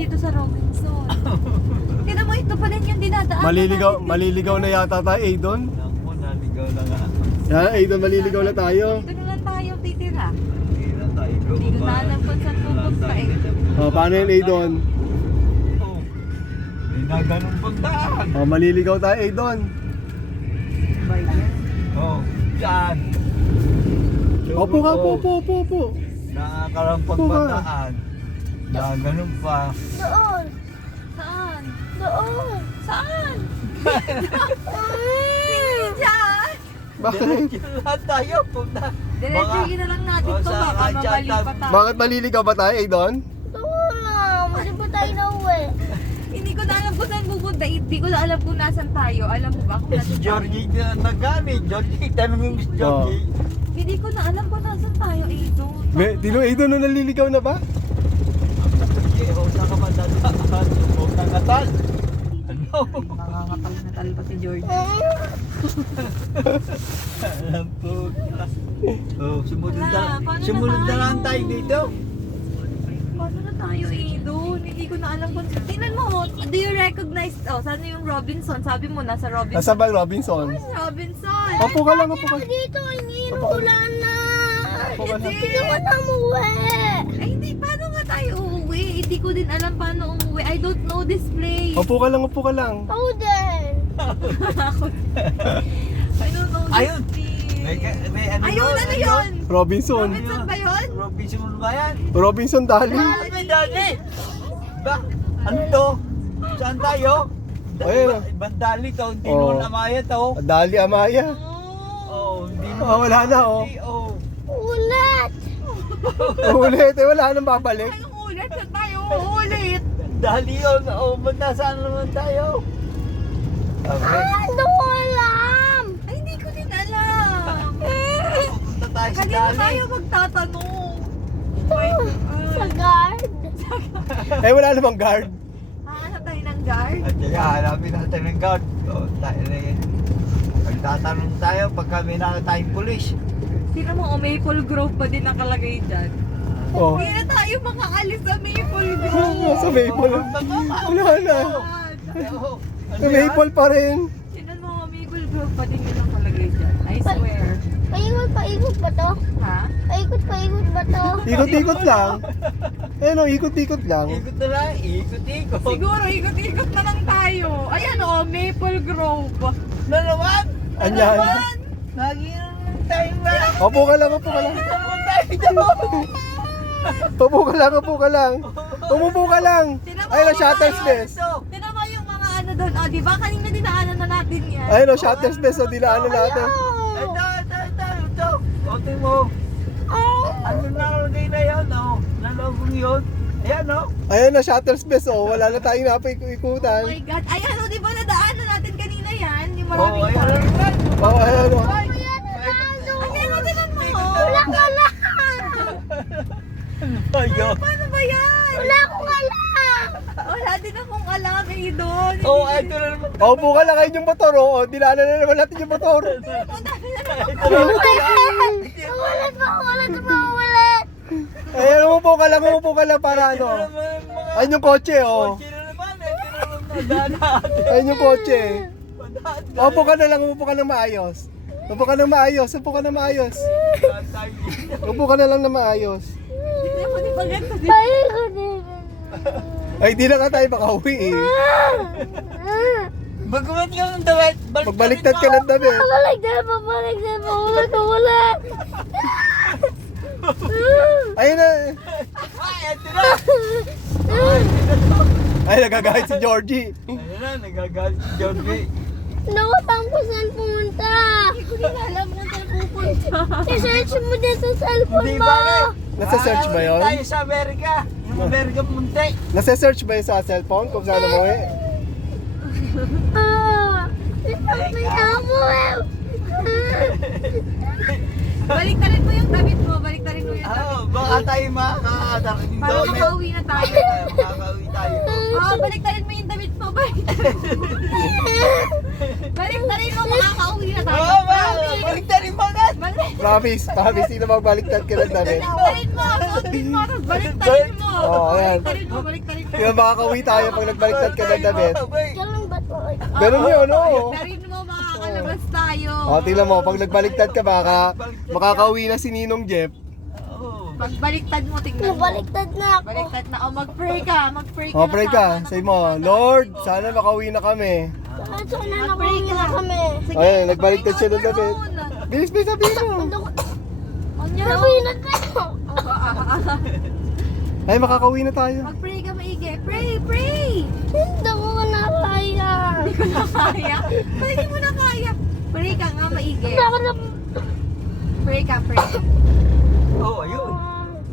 dito sa Robinson. Tignan mo, ito pa din yung dinadaan. Maliligaw na yata tayo, Aidon. Naku, naligaw na nga. Yan, Aidon, maliligaw na tayo. Dito na lang tayo titira. Hindi na tayo Hindi ko na alam kung saan pupunta eh. Oh, paano yun, Aidon? Hindi na ganun puntaan. Oh, maliligaw tayo, Aidon. Bay yan. Yan. Opo ka, opo. Nakakarang Opo ka. pagbataan. Na ganun pa. Doon. Saan? Doon. Saan? Tingin dyan. Bakit? Diretso lahat tayo. Punta. Diretso na lang natin to. Baka Baka mabali pa tayo. Bakit maliligaw ba tayo, Aidon? Doon na. Mali pa tayo na uwi. Hindi ko na alam kung saan pupunta. Hindi ko na alam kung nasan tayo. Alam mo ba kung Si nasan tayo? Georgie na nagamit. Georgie, tanong mo si Georgie. Hindi ko na alam kung nasan tayo, Ito. Dino, Aidon, na naliligaw na ba? Georgie, saan ka man dadaan? Nangatal. Ano? Nangangatal pa si George. Alam po. Sumunod Wala, paano sumunod na na lang tayo? tayo dito. Paano na tayo, Ito? Hindi ko na alam kung... Tingnan mo, do you recognize... Oh, saan yung Robinson? Sabi mo, nasa Robinson. Nasa ba Robinson? Robinson! Opo ka lang, opo ka. Dito, hindi Opo. wala na. Opo ka lang. Hindi ko na umuwi. Ay, hindi. Paano nga tayo uuwi? Hindi ko din alam paano umuwi. I don't know this place. Opo ka lang, opo ka lang. Ako din. I don't know this Ayun. place. May ano Ayun, ano yun? Robinson. Robinson ba yun? Robinson ba yan? Robinson Dali. May dali. Ba? Ano to? Saan tayo? Ayun. Ibang dali to. Hindi Oh. nun amaya to. Dali Amaya. Oh, hindi nun. Oh, wala na, oh. Oh. Ulit. Ulit, wala nang babalik. Anong ulit? Saan tayo uulit? Dali yun. Oh, ba't nasaan naman tayo? Okay. Ano ko alam? Ay, hindi ko din alam. Punta tayo sa Kanina dali. tayo magtatanong. Sa guard. Eh, wala namang guard. Hahanap tayo ng guard. At kaya hanapin natin ng guard. Oh, tayo na yun. Magtatanong tayo pag kami na tayong pulis. Sino mo, Maple Grove pa din nakalagay dyan. Oh. Hindi na tayo makaalis sa Maple Grove. Sa Maple. Wala na. Oh, Sa Maple pa rin. Sino mo, Maple Grove pa din yung nakalagay dyan. I swear. Paikot ba to? Ha? Paikot ba to? Ikot-ikot lang. Eh no, ikot-ikot lang. Ikot na lang, ikot-ikot. Siguro, ikot-ikot na lang tayo. Ayan o, Maple Grove. Na naman! Andyan. Lagi naman tayo na. Opo ka lang, opo ka lang. Naman tayo doon. Opo ka lang, opo ka lang. Umupo ka lang. Ayun na, Shutter's Best. Tinan mo yung mga ano doon. O, di ba? Kanina dinaanan na natin yan. Ayun no, Shutter's Best. O, dinaanan natin. Ito. Ote mo. Ano nakalagay na yun, oh? Nalogong yun. Ayan, oh. Ayun na, Shutter's Best. O, wala na tayong Oh napaikutan. my God. Ayan o, di ba nadaanan natin kanina yan? Yung Oh, maraming ayan. cars. Oh, ayun o. Ayan o, tinan mo. Wala ka lang. Ayun. Paano ba yan? Wala akong alam. Wala din akong alam eh doon. Oh, ito na naman. Opo ka lang, ayun yung motor. O, dinaanan na naman natin yung motor. Ang dami na naman. Ito na naman. Ulit. Ayun, umupo ka lang para ano. Ayun yung kotse, o. Kotse na naman. Ito na naman. Madaan natin. Ayun yung kotse. Madaan natin. Upo ka na lang, umupo ka ng maayos. Upo ka ng maayos, upo ka ng maayos. Madaan tayo dito. Upo ka na lang na maayos. Hindi mo di ba ganito din? Paikot din. Ay, di na nga tayo makauwi eh. Bagumat ka ng dawit. Pagbaliktad ka ng dami. Babalik din. Ulit. Ayun na. Ay, ito na. Ay, nagagahit si Georgie. Ayun na, nagagalit si Georgie. Naku, saan ko saan pumunta? Hindi ko din alam kung saan pupunta. I-search mo din sa cellphone Hindi mo. ba? Nasa search ba yun? Tayo sa Amerika. Yung Amerika munti. Nasa-search ba yun sa cellphone kung saan mo eh? May amo eh. Baliktarin mo yung damit mo. Baliktarin mo yung damit. Baka tayo makakadarating Para doon. makauwi na tayo. Makakauwi tayo. Oo, baliktarin mo yung damit mo. Baliktarin mo, makakauwi na tayo. Oo, Promise. baliktarin mo agad. Promise, sino magbaliktad ka ng damit? Baliktarin mo, suotin mo, tapos baliktarin mo. Oo, ayan. Baliktarin mo. Sino makakauwi tayo pag nagbaliktad ka ng damit? Ganun ba't mo? Ganun yun, oo. Baliktarin mo, makakalabas tayo. O, tingnan mo, pag nagbaliktad ka, makakauwi na si Ninong Jeff. Oo. Pag baliktad mo, tingnan mo. Nabaliktad na ako. Baliktad na. O, mag-pray ka. Mag-pray ka. O, pray ka. na Say mo, Lord, sana makauwi na kami. Kaso na nakauwi na kami. Sige, Ayun, nagbaliktad siya ng on your damit. own. Bilis, sabihin mo. On your Nakauwi own. na tayo. Ay, makakauwi na tayo. Mag-pray ka maigi. Pray! Hindi ko na kaya. Hindi ko na kaya. Hindi mo na kaya. Pray ka nga maigi. Hindi ako na... Pray ka, pray. Oo, ayun.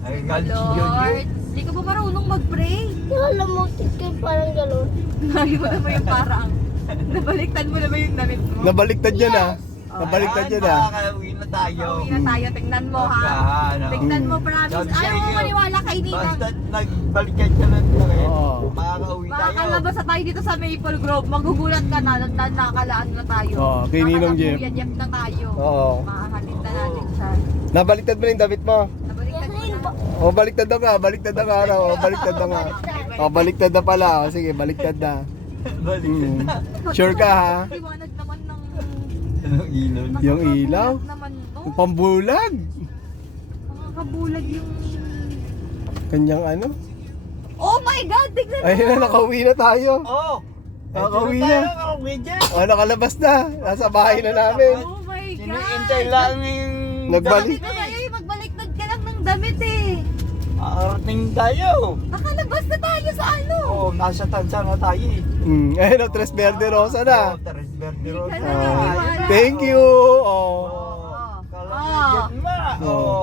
Ay, galit si Jojo. Lord, hindi ka ba marunong mag-pray? Nakalamutin ko parang gano'n. Nalimutan mo yung parang. Nabaliktad mo na ba yung damit mo? Nabaliktad niya na. Nabaliktad niya na. Makakauwi na tayo. Uwi na tayo. Tingnan mo ha. Ano? Tignan mo, promise. Sabi sa Ayaw mo inyo, maniwala kay Ninang. Basta nagbalikan ka lang tayo. Oo. Makakauwi tayo. Makakalabas na tayo dito sa Maple Grove. Magugulat ka na. Nakalaan na tayo. Oo, kay Ninong Jeff. Nakakabuyan Jeff na tayo. Oo. Makahalin na natin siya. Nabaliktad mo na yung damit mo. Nabaliktad mo na. O, baliktad na nga. Baliktad na nga araw. O, baliktad na nga. O, baliktad na pala. O, sige, baliktad na. Balikan na. Sure ka, ha? Liwanag naman ng... Anong ilon? Yung ilaw? Nakakabulag naman to. Yung pambulag. Nakakabulag yung... Kanyang ano? Oh my God! Tignan mo! Ayun na, nakauwi na tayo. Oo. Nakakauwi na. Nakakauwi dyan. O, nakalabas na. Nasa bahay na namin. Oh my God! Sinihintay lang yung... Nagbalik. Sabi ko sa'yo, magbaliktad ka lang ng damit eh. Aarating tayo. Nakalabas na tayo sa ano? Oo, nasa tansa na tayo eh. Ayun o, Tres Verde Rosa na. Oo, Tres Verde Rosa. Hindi ka na Oh. naniniwala. Thank you. Oh. Kalagyan mo. Oo.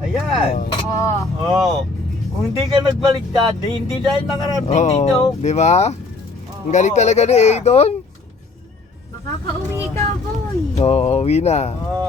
Ayan. Oh. Oo. Kung hindi ka nagbaliktad, hindi tayo nakarating dito. Oh, di ba? Ang galing talaga ni Aidon. Makakauwi ka, boy. Oo, uwi na. Oo.